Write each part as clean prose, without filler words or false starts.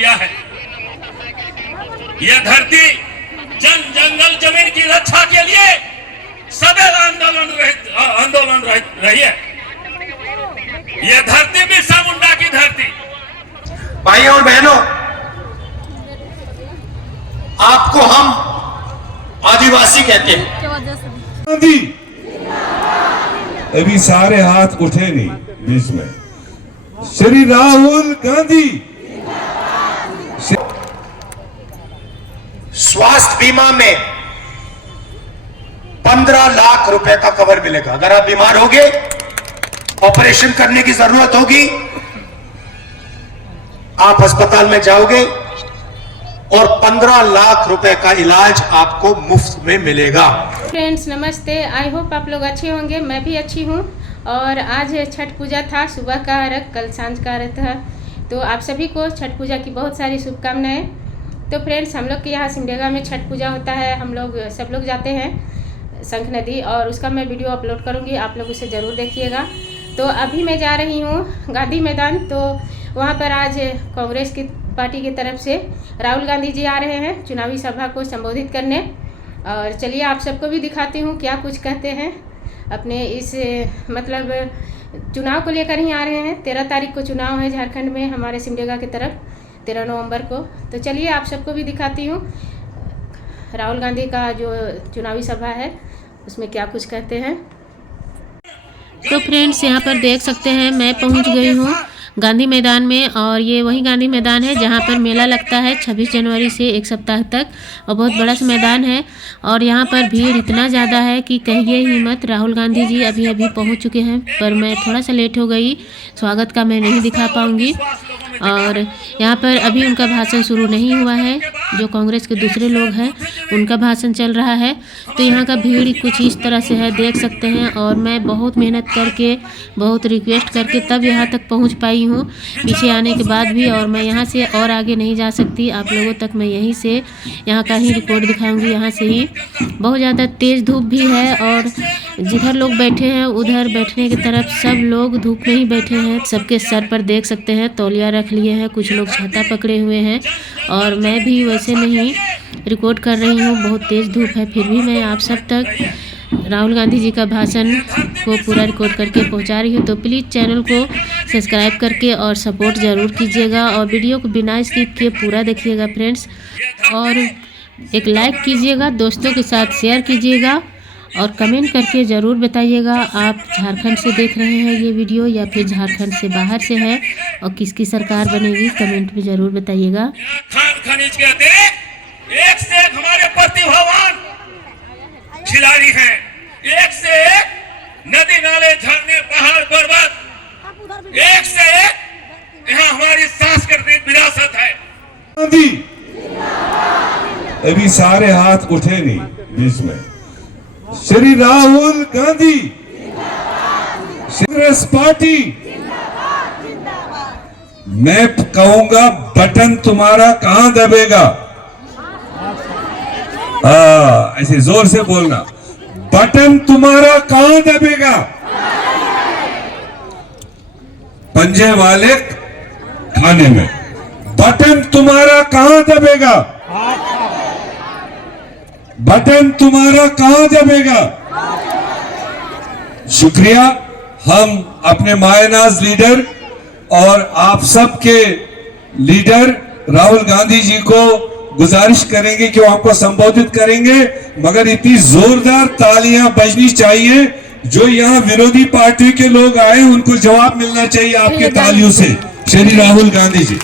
किया है। यह धरती जन जंगल जमीन की रक्षा के लिए सदैव आंदोलन रही है। यह धरती बिरसा मुंडा की धरती। भाइयों और बहनों, आपको हम आदिवासी कहते हैं। अभी सारे हाथ उठे नहीं बीच में। श्री राहुल गांधी। स्वास्थ्य बीमा में 15 लाख रुपए का कवर मिलेगा। अगर आप बीमार होगे, ऑपरेशन करने की जरूरत होगी, आप अस्पताल में जाओगे और 15 लाख रुपए का इलाज आपको मुफ्त में मिलेगा। फ्रेंड्स नमस्ते, आई होप आप लोग अच्छे होंगे। मैं भी अच्छी हूँ। और आज छठ पूजा था, सुबह का अर्घ, कल सांझ का अर्घ था। तो आप सभी को छठ पूजा की बहुत सारी शुभकामनाएं। तो फ्रेंड्स, हम लोग के यहाँ सिमडेगा में छठ पूजा होता है। हम लोग सब लोग जाते हैं शंख नदी, और उसका मैं वीडियो अपलोड करूँगी, आप लोग उसे ज़रूर देखिएगा। तो अभी मैं जा रही हूँ गांधी मैदान। तो वहाँ पर आज कांग्रेस की पार्टी की तरफ से राहुल गांधी जी आ रहे हैं चुनावी सभा को संबोधित करने। और चलिए आप सबको भी दिखाती हूँ क्या कुछ कहते हैं अपने इस मतलब चुनाव को लेकर ही आ रहे हैं। 13 तारीख को चुनाव है झारखंड में, हमारे सिमडेगा की तरफ 13 नवंबर को। तो चलिए आप सबको भी दिखाती हूँ राहुल गांधी का जो चुनावी सभा है उसमें क्या कुछ कहते हैं। तो फ्रेंड्स, यहाँ पर देख सकते हैं मैं पहुँच गई हूँ गांधी मैदान में। और ये वही गांधी मैदान है जहाँ पर मेला लगता है 26 जनवरी से एक सप्ताह तक, और बहुत बड़ा सा मैदान है। और यहाँ पर भीड़ इतना ज़्यादा है कि कहिए ही मत। राहुल गांधी जी अभी पहुँच चुके हैं, पर मैं थोड़ा सा लेट हो गई, स्वागत का मैं नहीं दिखा पाऊँगी। और यहाँ पर अभी उनका भाषण शुरू नहीं हुआ है, जो कांग्रेस के दूसरे लोग हैं उनका भाषण चल रहा है। तो यहाँ का भीड़ कुछ इस तरह से है, देख सकते हैं। और मैं बहुत मेहनत करके, बहुत रिक्वेस्ट करके तब यहाँ तक पहुँच पाई हूँ, पीछे आने के बाद भी। और मैं यहाँ से और आगे नहीं जा सकती, आप लोगों तक मैं यहीं से यहाँ का ही रिकॉर्ड दिखाऊंगी। यहाँ से ही बहुत ज़्यादा तेज़ धूप भी है, और जिधर लोग बैठे हैं उधर बैठने की तरफ सब लोग धूप में ही बैठे हैं। सबके सर पर देख सकते हैं तौलिया रख लिए हैं, कुछ लोग छाता पकड़े हुए हैं। और मैं भी वैसे नहीं रिकॉर्ड कर रही हूँ, बहुत तेज़ धूप है, फिर भी मैं आप सब तक राहुल गांधी जी का भाषण को पूरा रिकॉर्ड करके पहुंचा रही हूँ। तो प्लीज़ चैनल को सब्सक्राइब करके और सपोर्ट ज़रूर कीजिएगा, और वीडियो को बिना स्किप किए पूरा देखिएगा फ्रेंड्स। और एक लाइक कीजिएगा, दोस्तों के साथ शेयर कीजिएगा, और कमेंट करके ज़रूर बताइएगा आप झारखंड से देख रहे हैं ये वीडियो या फिर झारखंड से बाहर से है, और किसकी सरकार बनेगी कमेंट में ज़रूर बताइएगा। खान खनिज कहते हैं, एक से एक हमारे प्रतिभावान खिलाड़ी हैं, एक से एक नदी नाले झरने पहाड़ पर्वत, एक से एक यहाँ हमारी सांस्कृतिक विरासत है। अभी सारे हाथ उठे नहीं बीच में। श्री राहुल गांधी, कांग्रेस पार्टी। मैं कहूंगा बटन तुम्हारा कहां दबेगा? ऐसे जोर से बोलना, बटन तुम्हारा कहां दबेगा? पंजे वाले खाने में। बटन तुम्हारा कहां दबेगा? बटन तुम्हारा कहां दबेगा? शुक्रिया। हम अपने मायनाज लीडर और आप सबके लीडर राहुल गांधी जी को गुजारिश करेंगे कि वो आपको संबोधित करेंगे, मगर इतनी जोरदार तालियां बजनी चाहिए। जो यहाँ विरोधी पार्टी के लोग आए उनको जवाब मिलना चाहिए आपके तालियों से। श्री राहुल गांधी जी।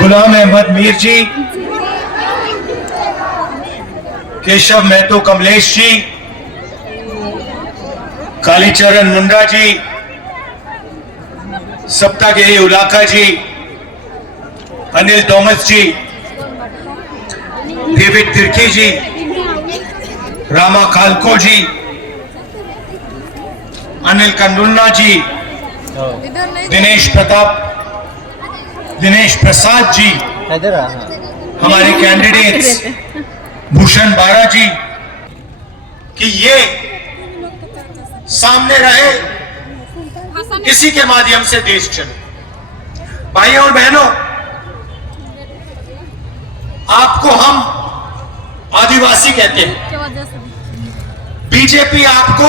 गुलाम अहमद मीर जी, केशव महतो कमलेश जी, कालीचरण मुंडा जी, सप्तागिरी उलाका जी, अनिल थॉमस जी, डेविड तिर्की जी, रामा कालको जी, अनिल कंडुन्ना जी, दिनेश प्रसाद जी, हमारे कैंडिडेट्स भूषण बारा जी, कि ये सामने रहे, इसी के माध्यम से देश चले। भाइयों और बहनों, आपको हम आदिवासी कहते हैं, बीजेपी आपको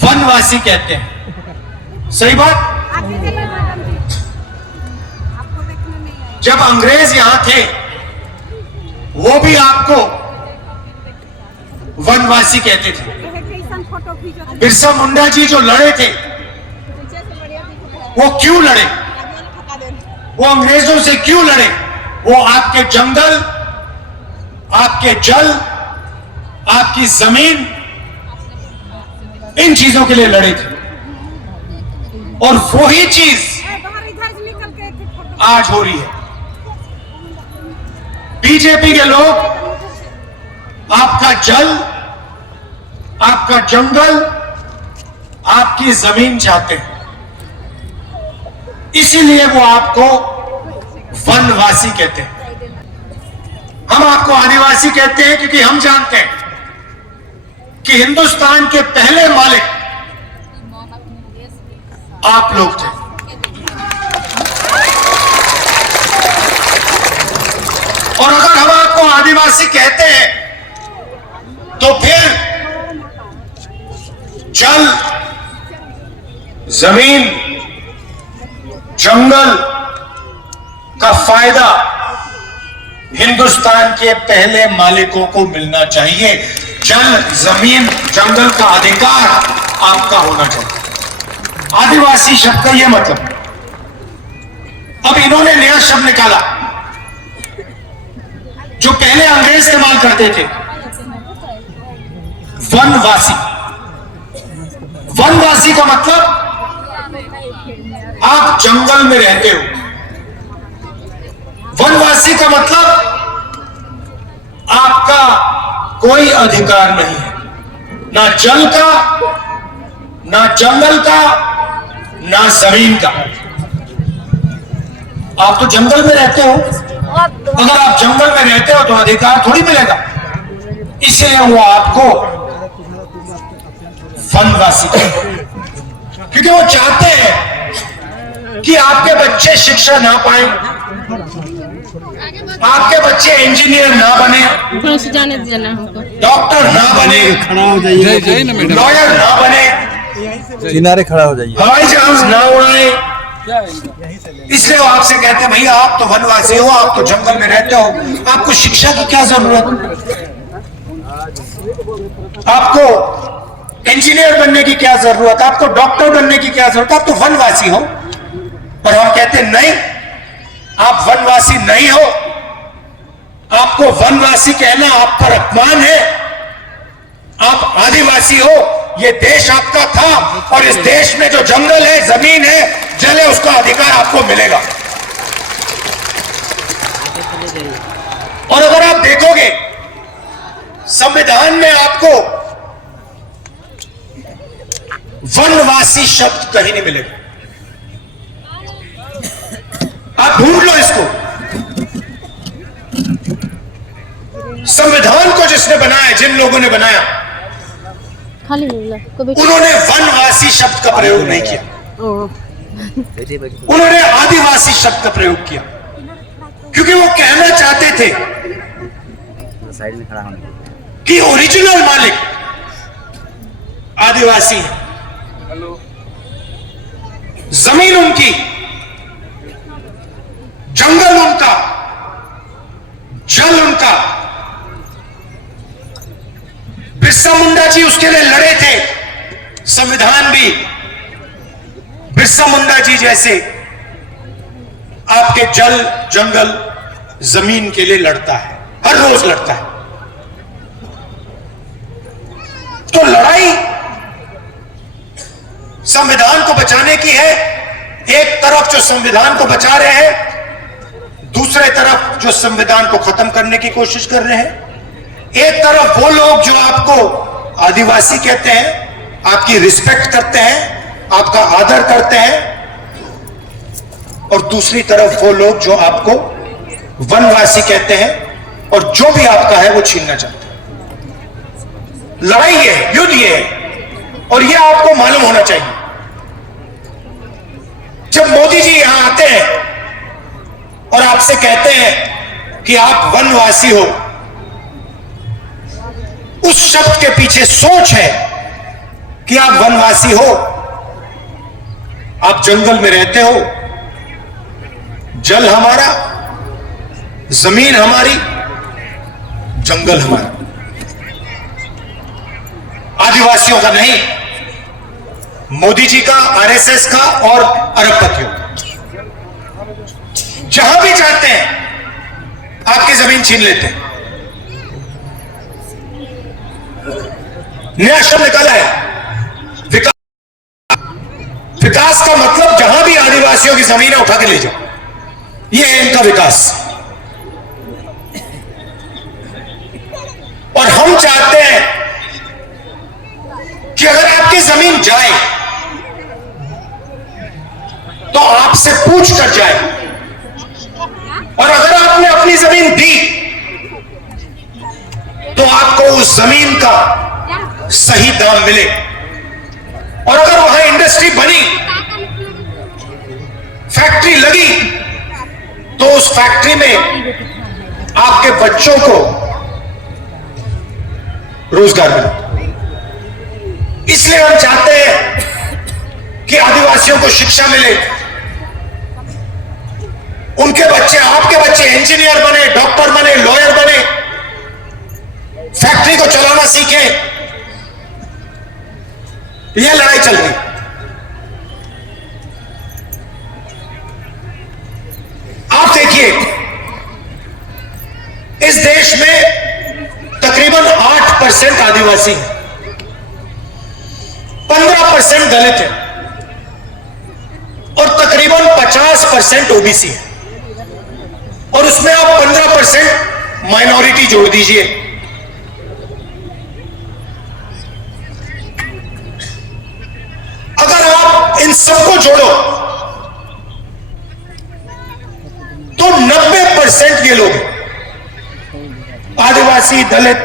वनवासी कहते हैं। सही बात? जब अंग्रेज यहां थे वो भी आपको वनवासी कहते थे। बिरसा मुंडा जी जो लड़े थे वो क्यों लड़े, वो अंग्रेजों से क्यों लड़े? वो आपके जंगल, आपके जल, आपकी जमीन, इन चीजों के लिए लड़े थे। और वही चीज आज हो रही है। बीजेपी के लोग आपका जल, आपका जंगल, आपकी जमीन चाहते हैं, इसीलिए वो आपको वनवासी कहते हैं। हम आपको आदिवासी कहते हैं क्योंकि हम जानते हैं कि हिंदुस्तान के पहले मालिक आप लोग थे। और अगर हम आपको आदिवासी कहते हैं तो फिर जल, जमीन, जंगल का फायदा हिंदुस्तान के पहले मालिकों को मिलना चाहिए। जल, जमीन, जंगल का अधिकार आपका होना चाहिए। आदिवासी शब्द का यह मतलब। अब इन्होंने नया शब्द निकाला जो पहले अंग्रेज इस्तेमाल करते थे, वनवासी। वनवासी का मतलब आप जंगल में रहते हो। वनवासी का मतलब आपका कोई अधिकार नहीं है, ना जल का, ना जंगल का, ना जमीन का। आप तो जंगल में रहते हो, अगर आप जंगल में रहते हो तो अधिकार थोड़ी मिलेगा, इसलिए वो आपको वनवासी कहते हैं। क्योंकि वो चाहते हैं कि आपके बच्चे शिक्षा ना पाए, आपके बच्चे इंजीनियर ना बने, डॉक्टर ना बने, लॉयर ना बने, किनारे खड़ा हो जाइए, हवाई जहाज ना उड़ाए। इसलिए वो आपसे कहते हैं भैया आप तो वनवासी हो, आप तो जंगल में रहते हो, आपको शिक्षा की क्या जरूरत, आपको इंजीनियर बनने की क्या जरूरत, आपको डॉक्टर बनने की क्या जरूरत, आप तो वनवासी हो। और हम कहते हैं नहीं, आप वनवासी नहीं हो, आपको वनवासी कहना आप पर अपमान है। आप आदिवासी हो, ये देश आपका था और इस देश में जो जंगल है, जमीन है, जल है, उसका अधिकार आपको मिलेगा। और अगर आप देखोगे संविधान में आपको वनवासी शब्द कहीं नहीं मिलेगा। आप ढूंढ लो इसको। संविधान को जिसने बनाया, जिन लोगों ने बनाया, उन्होंने वनवासी शब्द का प्रयोग नहीं किया, उन्होंने आदिवासी शब्द का प्रयोग किया, क्योंकि वो कहना चाहते थे साइड में खड़ा होने कि ओरिजिनल मालिक आदिवासी है। जमीन उनकी, जंगल उनका, जल उनका। बिरसा मुंडा जी उसके लिए लड़े थे, संविधान भी बिरसा मुंडा जी जैसे आपके जल, जंगल, जमीन के लिए लड़ता है, हर रोज लड़ता है। तो लड़ाई संविधान को बचाने की है। एक तरफ जो संविधान को बचा रहे हैं, दूसरे तरफ जो संविधान को खत्म करने की कोशिश कर रहे हैं। एक तरफ वो लोग जो आपको आदिवासी कहते हैं, आपकी रिस्पेक्ट करते हैं, आपका आदर करते हैं, और दूसरी तरफ वो लोग जो आपको वनवासी कहते हैं और जो भी आपका है वो छीनना चाहते हैं। लड़ाई है, युद्ध ये है, और ये आपको मालूम होना चाहिए। जब मोदी जी यहां आते हैं और आपसे कहते हैं कि आप वनवासी हो, उस शब्द के पीछे सोच है कि आप वनवासी हो, आप जंगल में रहते हो, जल हमारा, जमीन हमारी, जंगल हमारा, आदिवासियों का नहीं, मोदी जी का, आरएसएस का और अरबपतियों का। जहां भी जाते हैं आपकी जमीन छीन लेते हैं। नया शब्द निकाला है विकास। विकास का मतलब जहां भी आदिवासियों की जमीन है उठा के ले जाओ, यह है इनका विकास। और हम चाहते हैं कि अगर आपकी जमीन जाए तो आपसे पूछ कर जाए, और अगर आपने अपनी जमीन दी तो आपको उस जमीन का सही दाम मिले। और अगर वहां इंडस्ट्री बनी, फैक्ट्री लगी, तो उस फैक्ट्री में आपके बच्चों को रोजगार मिले। इसलिए हम चाहते हैं कि आदिवासियों को शिक्षा मिले, उनके बच्चे, आपके बच्चे इंजीनियर बने, डॉक्टर बने, लॉयर बने, फैक्ट्री को चलाना सीखें। यह लड़ाई चल रही। आप देखिए, इस देश में तकरीबन 8% आदिवासी हैं, 15% दलित हैं और तकरीबन 50% ओबीसी है, और उसमें आप 15% माइनॉरिटी जोड़ दीजिए। अगर आप इन सबको जोड़ो तो 90% ये लोग हैं, आदिवासी, दलित,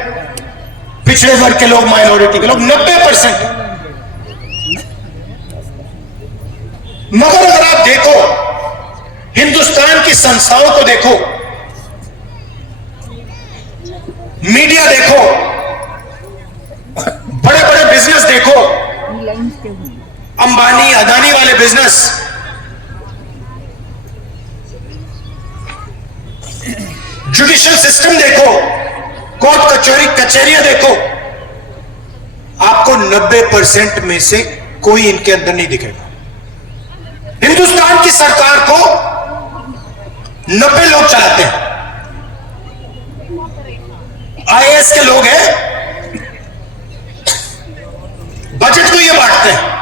पिछड़े वर्ग के लोग, माइनॉरिटी के लोग 90%। मगर अगर आप देखो, हिंदुस्तान की संस्थाओं को देखो, मीडिया देखो, बड़े बड़े बिजनेस देखो, अंबानी, अदानी वाले बिजनेस, जुडिशियल सिस्टम देखो, कोर्ट कचहरियां देखो, आपको 90% में से कोई इनके अंदर नहीं दिखेगा। हिंदुस्तान की सरकार को 90 लोग चलाते हैं, आईएएस के लोग हैं, बजट को ये बांटते हैं।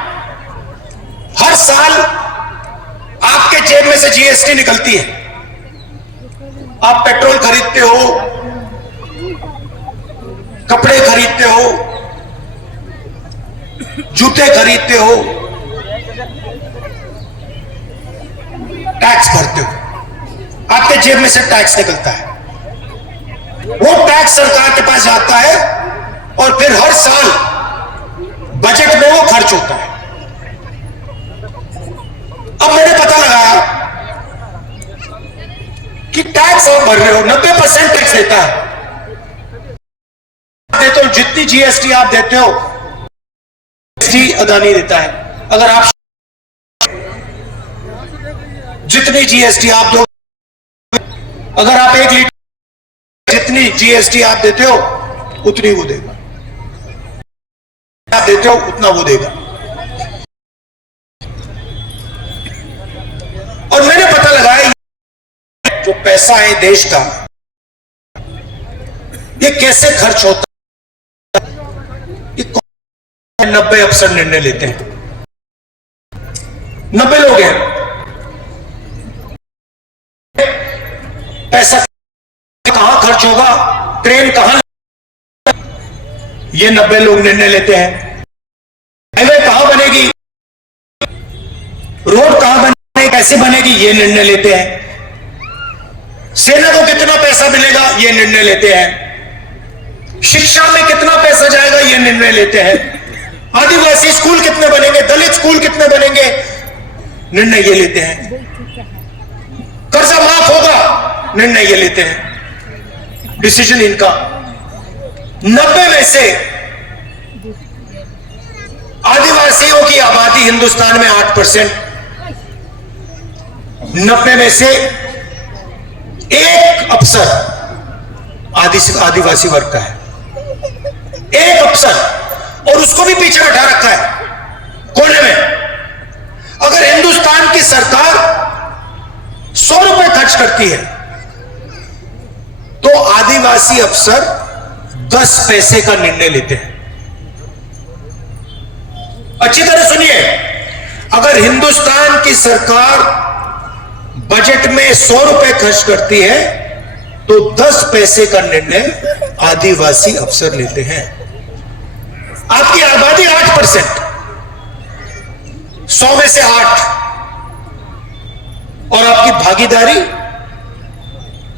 हर साल आपके जेब में से जीएसटी निकलती है, आप पेट्रोल खरीदते हो, कपड़े खरीदते हो, जूते खरीदते हो, टैक्स भरते हो, आपके जेब में से टैक्स निकलता है। वो टैक्स सरकार के पास जाता है और फिर हर साल बजट में वो खर्च होता है। अब मैंने पता लगाया कि टैक्स आप भर रहे हो, 90% टैक्स देता है, तो जितनी जीएसटी आप देते हो जीएसटी अदानी देता है। अगर आप जितनी जीएसटी आप दो, अगर आप 1 लीटर जितनी जीएसटी आप देते हो उतनी वो देगा, आप देते हो उतना वो देगा। और मैंने पता लगाया जो पैसा है देश का, ये कैसे खर्च होता है, ये 90 अफसर निर्णय लेते हैं, 90 लोग हैं, पैसा कहां खर्च होगा, ट्रेन कहां ये 90 लोग निर्णय लेते हैं। हाईवे कहां बनेगी, रोड कहां बनेगी, कैसे बनेगी, ये निर्णय लेते हैं। सेना को कितना पैसा मिलेगा, ये निर्णय लेते हैं। शिक्षा में कितना पैसा जाएगा, ये निर्णय लेते हैं। आदिवासी स्कूल कितने बनेंगे, दलित स्कूल कितने बनेंगे, निर्णय ये लेते हैं। कर्जा माफ होगा, निर्णय ये लेते हैं। डिसीजन इनका। 90 में से आदिवासियों की आबादी हिंदुस्तान में 8%, 90 में से एक अफसर आदिवासी वर्ग का है, एक अफसर, और उसको भी पीछे बैठा रखा है कोने में। अगर हिंदुस्तान की सरकार 100 रुपए खर्च करती है तो आदिवासी अफसर 10 पैसे का निर्णय लेते हैं। अच्छी तरह सुनिए, अगर हिंदुस्तान की सरकार बजट में 100 रुपए खर्च करती है तो 10 पैसे का निर्णय आदिवासी अफसर लेते हैं। आपकी आबादी 8%, 100 में से 8, और आपकी भागीदारी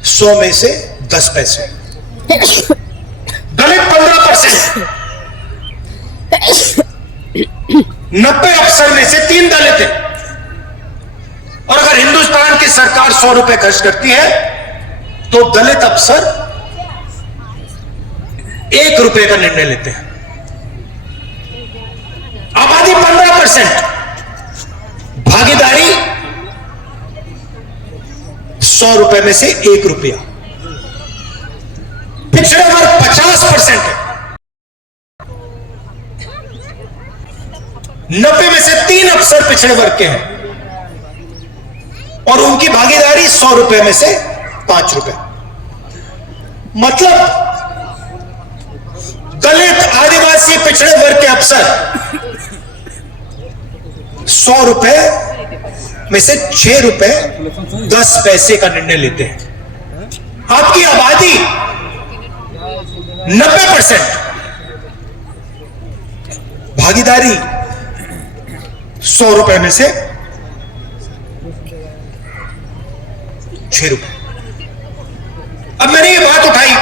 100 में से 10 पैसे। दलित 15%, 90 अफसर में से 3 दलित हैं। और अगर हिंदुस्तान की सरकार 100 रुपए खर्च करती है तो दलित अफसर 1 रुपए का निर्णय लेते हैं। आबादी 15%, भागीदारी 100 रुपए में से 1 रुपया। पिछड़े वर्ग 50% है, 90 में से 3 अफसर पिछड़े वर्ग के हैं और उनकी भागीदारी 100 रुपए में से 5 रुपए। मतलब दलित, आदिवासी, पिछड़े वर्ग के अफसर 100 रुपए में से 6 रुपए 10 पैसे का निर्णय लेते हैं। आपकी आबादी 90%, भागीदारी 100 रुपए में से 6 रुपए। अब मैंने ये बात उठाई,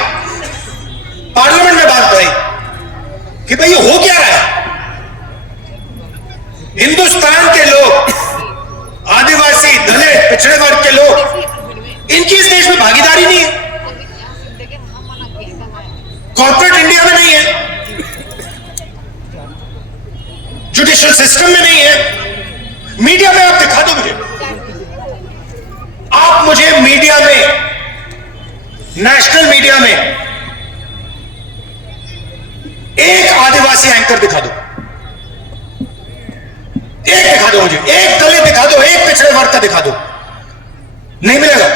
पार्लियामेंट में बात उठाई कि भाई ये हो क्या रहा है। हिंदुस्तान के लोग, आदिवासी, दलित, पिछड़े वर्ग के लोग, इनकी इस देश में भागीदारी नहीं है, कॉर्पोरेट इंडिया में नहीं है, जुडिशियल सिस्टम में नहीं है। मीडिया में आप दिखा दो मुझे, आप मुझे मीडिया में, नेशनल मीडिया में एक आदिवासी एंकर दिखा दो, एक दिखा दो मुझे, एक दलित दिखा दो, एक पिछड़े वर्ग का दिखा दो, नहीं मिलेगा।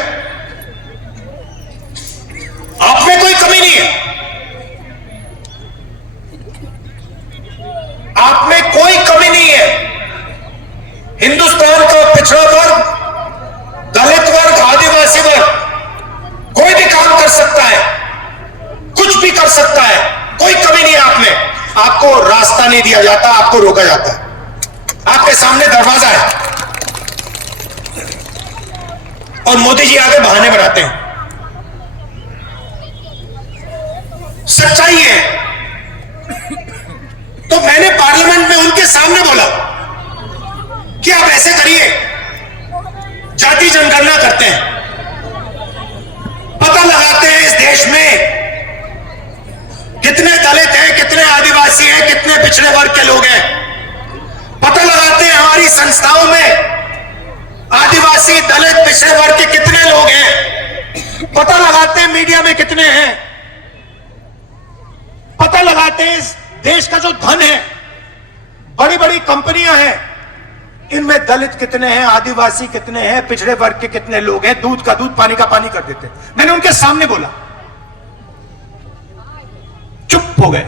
आप में कोई कमी नहीं है, आप में कोई कमी नहीं है। हिंदुस्तान का पिछड़ा वर्ग, दलित वर्ग, आदिवासी वर्ग कोई भी काम कर सकता है, कुछ भी कर सकता है, कोई कमी नहीं है आप में। आपको रास्ता नहीं दिया जाता, आपको रोका जाता है। आपके सामने दरवाजा है और मोदी जी आगे बहाने बनाते हैं। सच्चाई है। तो मैंने पार्लियामेंट में उनके सामने बोला कि आप ऐसे करिए, जाति जनगणना करते हैं, पता लगाते हैं इस देश में कितने दलित हैं, कितने आदिवासी हैं, कितने पिछड़े वर्ग के लोग हैं। पता लगाते हैं हमारी संस्थाओं में आदिवासी, दलित, पिछड़े वर्ग के कितने लोग हैं। पता लगाते हैं मीडिया में कितने हैं। पता लगाते हैं इस देश का जो धन है, बड़ी बड़ी कंपनियां हैं, इनमें दलित कितने हैं, आदिवासी कितने हैं, पिछड़े वर्ग के कितने लोग हैं। दूध का दूध, पानी का पानी कर देते। मैंने उनके सामने बोला, चुप हो गए।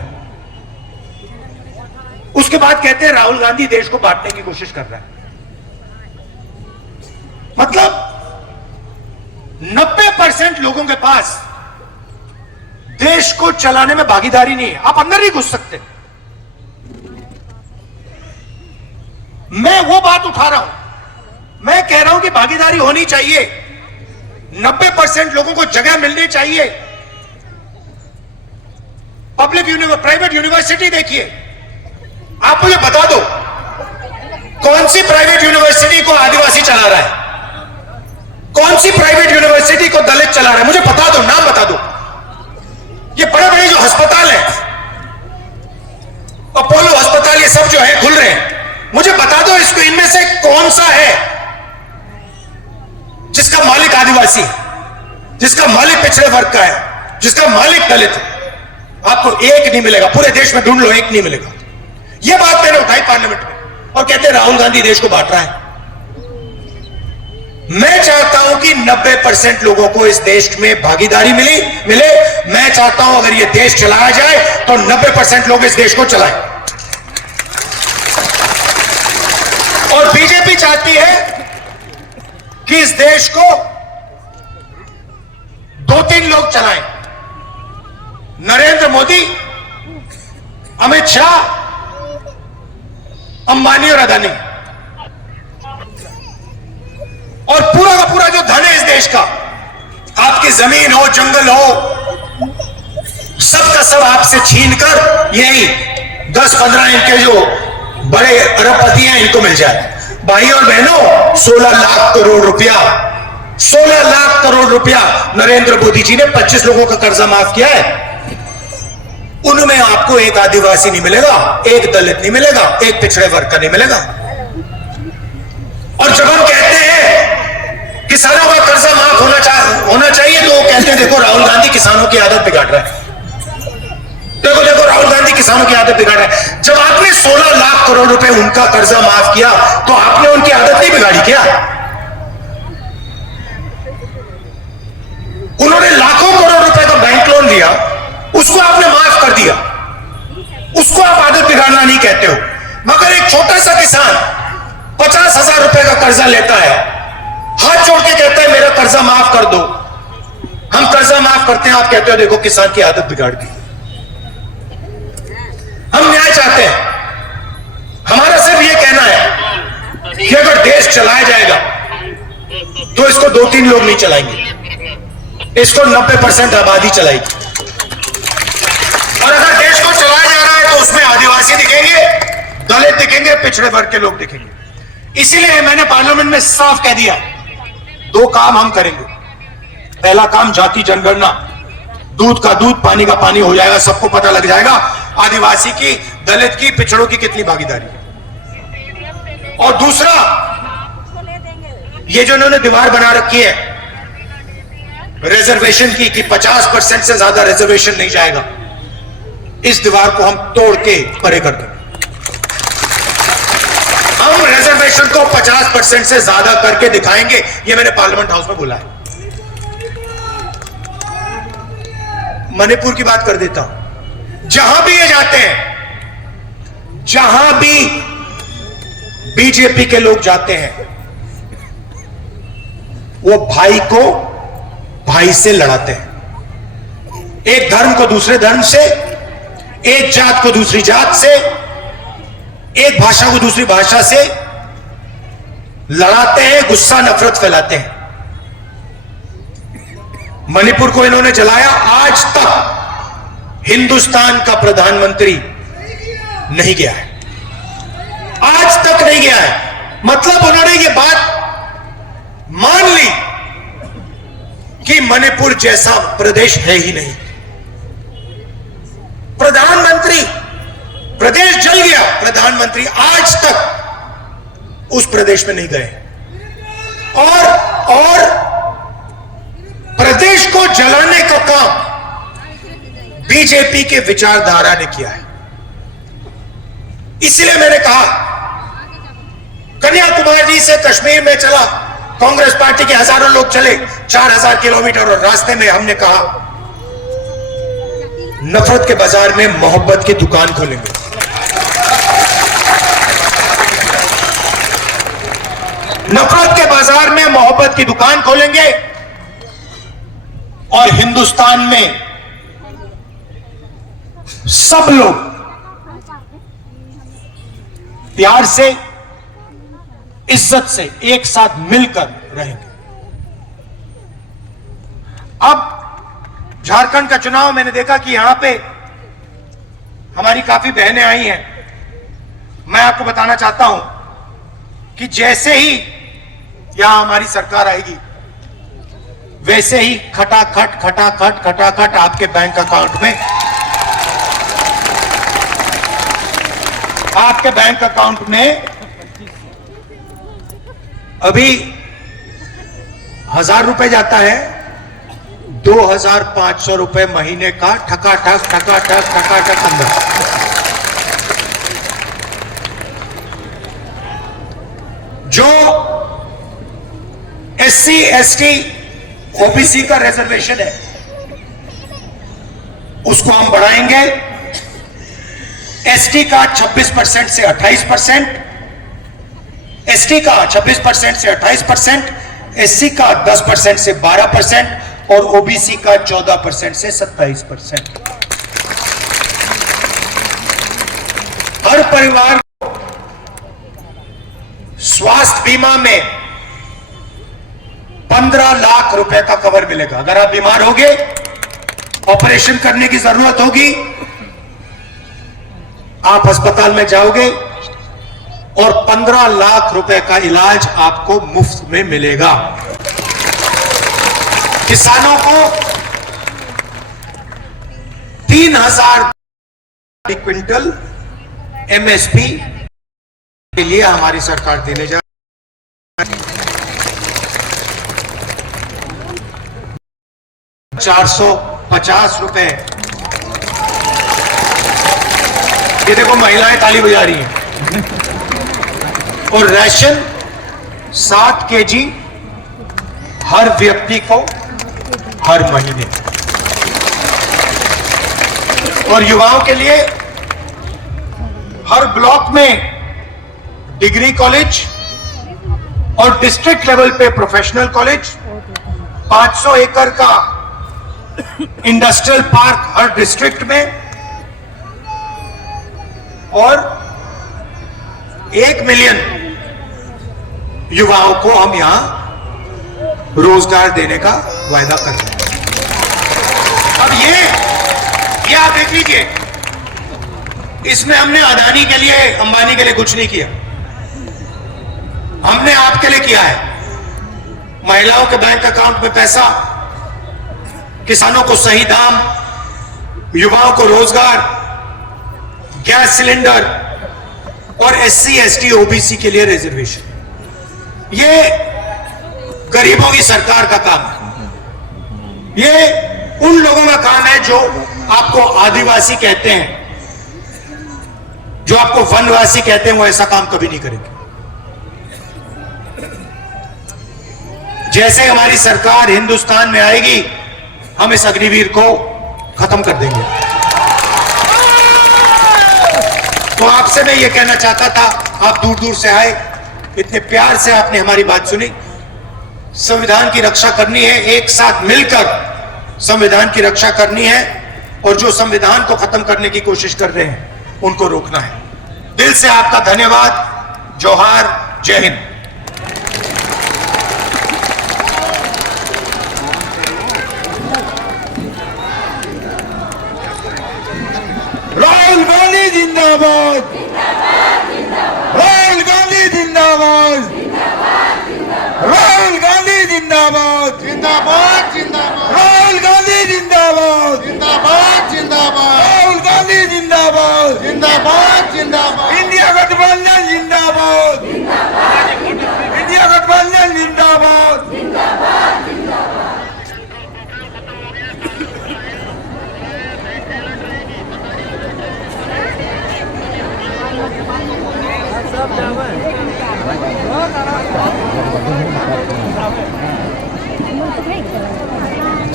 उसके बाद कहते हैं राहुल गांधी देश को बांटने की कोशिश कर रहा है। मतलब 90% लोगों के पास देश को चलाने में भागीदारी नहीं है, आप अंदर नहीं घुस सकते। मैं वो बात उठा रहा हूं, मैं कह रहा हूं कि भागीदारी होनी चाहिए, 90% लोगों को जगह मिलनी चाहिए। प्राइवेट यूनिवर्सिटी देखिए, आप मुझे बता दो कौन सी प्राइवेट यूनिवर्सिटी को आदिवासी चला रहा है, कौन सी प्राइवेट यूनिवर्सिटी को दलित चला रहा है, मुझे बता दो, नाम बता दो। ये बड़े बड़े जो अस्पताल हैं, अपोलो अस्पताल, ये सब जो है खुल रहे हैं, मुझे बता दो इसको इनमें से कौन सा है जिसका मालिक आदिवासी है, जिसका मालिक पिछड़े वर्ग का है, जिसका मालिक दलित है। आपको एक नहीं मिलेगा, पूरे देश में ढूंढ लो, एक नहीं मिलेगा। यह बात मैंने उठाई पार्लियामेंट में और कहते हैं राहुल गांधी देश को बांट रहा है। मैं चाहता हूं कि 90% लोगों को इस देश में भागीदारी मिले। मैं चाहता हूं अगर यह देश चलाया जाए तो 90% लोग इस देश को चलाएं। और बीजेपी चाहती है कि इस देश को 2-3 लोग चलाएं, नरेंद्र मोदी, अमित शाह, अंबानी और अदानी, और पूरा का पूरा जो धन है इस देश का, आपकी जमीन हो, जंगल हो, सबका सब आपसे छीनकर यही 10-15 इनके जो बड़े अरबपति हैं इनको मिल जाए। भाई और बहनों, 16 लाख करोड़ रुपया, 16 लाख करोड़ रुपया नरेंद्र मोदी जी ने 25 लोगों का कर्जा माफ किया है। उनमें आपको एक आदिवासी नहीं मिलेगा, एक दलित नहीं मिलेगा, एक पिछड़े वर्ग का नहीं मिलेगा। और जब हम कहते हैं किसानों का कर्जा माफ होना चाहिए, तो वो कहते हैं देखो राहुल गांधी किसानों की आदत बिगाड़ रहा है, देखो राहुल गांधी किसानों की आदत बिगाड़ रहा है। जब आपने 16 लाख करोड़ रुपए उनका कर्जा माफ किया तो आपने उनकी आदत नहीं बिगाड़ी क्या? उन्होंने लाखों करोड़ रुपए का बैंक लोन दिया, उसको आपने माफ कर दिया, उसको आप आदत बिगाड़ना नहीं कहते हो। मगर एक छोटा सा किसान 50,000 रुपए का कर्जा लेता है, हाथ जोड़ के कहता है मेरा कर्जा माफ कर दो, हम कर्जा माफ करते हैं, आप कहते हो देखो किसान की आदत बिगाड़ दी। हम न्याय चाहते हैं, हमारा सिर्फ यह कहना है कि अगर देश चलाया जाएगा तो इसको 2-3 लोग नहीं चलाएंगे, इसको 90% आबादी चलाएगी। और अगर देश को चलाया जा रहा है तो उसमें आदिवासी दिखेंगे, दलित दिखेंगे, पिछड़े वर्ग के लोग दिखेंगे। इसीलिए मैंने पार्लियामेंट में साफ कह दिया 2 काम हम करेंगे। पहला काम जाति जनगणना, दूध का दूध पानी का पानी हो जाएगा, सबको पता लग जाएगा आदिवासी की, दलित की, पिछड़ों की कितनी भागीदारी है। और दूसरा, ये जो इन्होंने दीवार बना रखी है रिजर्वेशन की कि 50% से ज्यादा रिजर्वेशन नहीं जाएगा, इस दीवार को हम तोड़ के परे कर देंगे। हम रिजर्वेशन को 50% से ज्यादा करके दिखाएंगे, ये मैंने पार्लियामेंट हाउस में बोला है। मणिपुर की बात कर देता हूं, जहां भी ये जाते हैं, जहां भी बीजेपी के लोग जाते हैं, वो भाई को भाई से लड़ाते हैं, एक धर्म को दूसरे धर्म से, एक जात को दूसरी जात से, एक भाषा को दूसरी भाषा से लड़ाते हैं, गुस्सा नफरत फैलाते हैं। मणिपुर को इन्होंने जलाया, आज तक हिंदुस्तान का प्रधानमंत्री नहीं गया है, आज तक नहीं गया है। मतलब उन्होंने ये बात मान ली कि मणिपुर जैसा प्रदेश है ही नहीं। प्रधानमंत्री, प्रदेश जल गया, प्रधानमंत्री आज तक उस प्रदेश में नहीं गए। और प्रदेश को जलाने का काम बीजेपी के विचारधारा ने किया है। इसलिए मैंने कहा, कन्याकुमारी से कश्मीर में चला, कांग्रेस पार्टी के हजारों लोग चले 4000 किलोमीटर, और रास्ते में हमने कहा नफरत के बाजार में मोहब्बत की दुकान खोलेंगे। नफरत के बाजार में मोहब्बत की दुकान खोलेंगे और हिंदुस्तान में सब लोग प्यार से, इज्जत से एक साथ मिलकर रहेंगे। अब झारखंड का चुनाव मैंने देखा कि यहां पे हमारी काफी बहनें आई हैं। मैं आपको बताना चाहता हूं कि जैसे ही यहां हमारी सरकार आएगी वैसे ही खटाखट खटाखट खटाखट आपके बैंक अकाउंट में, आपके बैंक अकाउंट में अभी 1000 रुपए जाता है, 2500 रुपए महीने का ठकाठक ठकाठक ठकाठक अंदर। जो SC ST OBC का रिजर्वेशन है उसको हम बढ़ाएंगे। ST का 26% से 28%, ST का 26% से 28%, SC का 10% से 12% और OBC का 14% से 27%। हर परिवार को स्वास्थ्य बीमा में 15 लाख रुपए का कवर मिलेगा। अगर आप बीमार होगे, ऑपरेशन करने की जरूरत होगी, आप अस्पताल में जाओगे और 15 लाख रुपए का इलाज आपको मुफ्त में मिलेगा। किसानों को 3000 क्विंटल MSP के लिए हमारी सरकार देने जा 450 रुपए। ये देखो महिलाएं ताली बजा रही हैं। और राशन 7 kg हर व्यक्ति को हर महीने। और युवाओं के लिए हर ब्लॉक में डिग्री कॉलेज और डिस्ट्रिक्ट लेवल पे प्रोफेशनल कॉलेज, 500 एकड़ का इंडस्ट्रियल पार्क हर डिस्ट्रिक्ट में और 1 मिलियन युवाओं को हम यहां रोजगार देने का वायदा कर रहे हैं। अब ये आप देख लीजिए, इसमें हमने अदानी के लिए, अंबानी के लिए कुछ नहीं किया, हमने आपके लिए किया है। महिलाओं के बैंक अकाउंट में पैसा, किसानों को सही दाम, युवाओं को रोजगार, गैस सिलेंडर और SC ST OBC के लिए रिजर्वेशन। ये गरीबों की सरकार का काम है। ये उन लोगों का काम है जो आपको आदिवासी कहते हैं, जो आपको वनवासी कहते हैं, वो ऐसा काम कभी नहीं करेंगे। जैसे हमारी सरकार हिंदुस्तान में आएगी, हम इस अग्निवीर को खत्म कर देंगे। तो आपसे मैं ये कहना चाहता था, आप दूर दूर से आए, इतने प्यार से आपने हमारी बात सुनी। संविधान की रक्षा करनी है, एक साथ मिलकर संविधान की रक्षा करनी है, और जो संविधान को खत्म करने की कोशिश कर रहे हैं उनको रोकना है। दिल से आपका धन्यवाद। जोहार, जय हिंद। राहुल गांधी जिंदाबाद, राहुल गांधी जिंदाबाद, राहुल गांधी जिंदाबाद, जिंदाबाद जिंदाबाद, राहुल गांधी जिंदाबाद, जिंदाबाद जिंदाबाद, राहुल गांधी जिंदाबाद, जिंदाबाद जिंदाबाद, इंडिया गठबंधन जिंदाबाद, इंडिया गठबंधन जिंदाबाद, जिंदाबाद जिंदाबाद।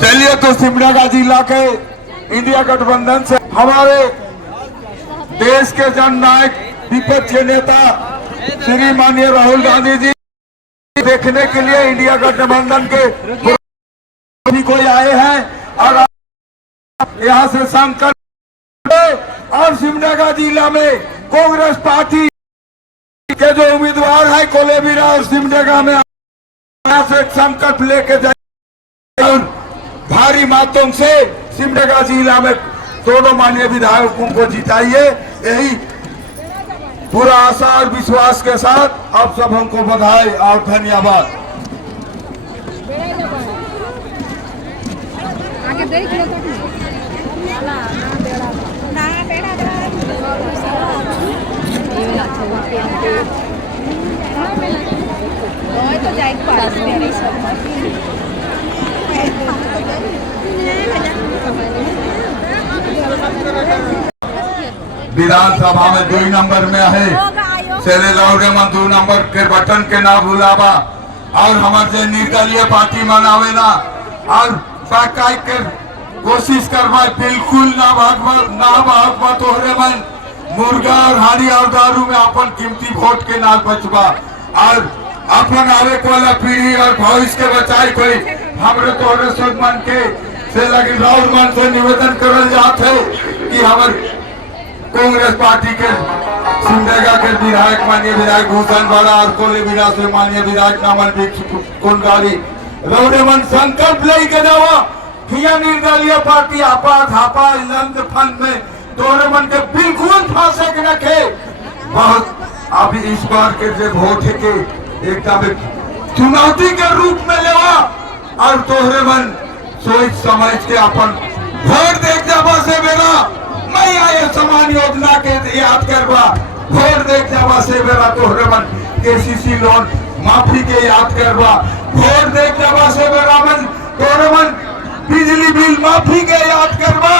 चलिए, तो सिमडेगा जिला के इंडिया गठबंधन से हमारे देश के जननायक विपक्षी नेता श्री माननीय राहुल गांधी जी देखने के लिए इंडिया गठबंधन के कोई आए हैं और यहाँ से संकल्प और सिमडेगा जिला में कांग्रेस पार्टी के जो उम्मीदवार है कोलेबिरा और सिमडेगा में से संकल्प लेके जाए और भारी मातों से सिमडेगा जिला में दोनों माननीय विधायकों को जिताइए। यही पूरा आशा और विश्वास के साथ आप सब हमको बधाई और धन्यवाद। विधानसभा में 2 नंबर में है सेले लौरे में 2 नंबर के बटन के ना भूलावा और हमारे निर्दलीय पार्टी मनावेला और बाकाई के कोशिश करवा बिल्कुल ना भागवा तोहरे मन मुर्गा और हाड़ी और दारू में अपन कीमती वोट के ना बचवा और अपन आवे वाला पीढ़ी और भविष्य के बचाई कोई हमरे तोहरे सब मन के से लगी राहुल मन से निवेदन करल जाते कि हमारे कांग्रेस पार्टी के सिमडेगा के विधायक माननीय विधायक भूषण बड़ा और कोलेबिरा से माननीय विधायक नामन कुंडारी रौरे मन संकल्प लेके जावा किया निर्दलीय पार्टी आपा धापा लंद फंद में तोरे मन के बिल्कुल फांसे के रखे बहुत अभी इस बार के जो वोट है के एकदम चुनौती के रूप में लेवा और तोहरे मन सोच समझ के अपन वोट देख जावा से बेरा मैं आए समान योजना के याद करवा वोट देख जावा से बेरा तोहरे मन केसीसी लोन माफी के याद करवा वोट देख जावा से बेरा मन तोहरे मन बिजली बिल माफी के याद करवा।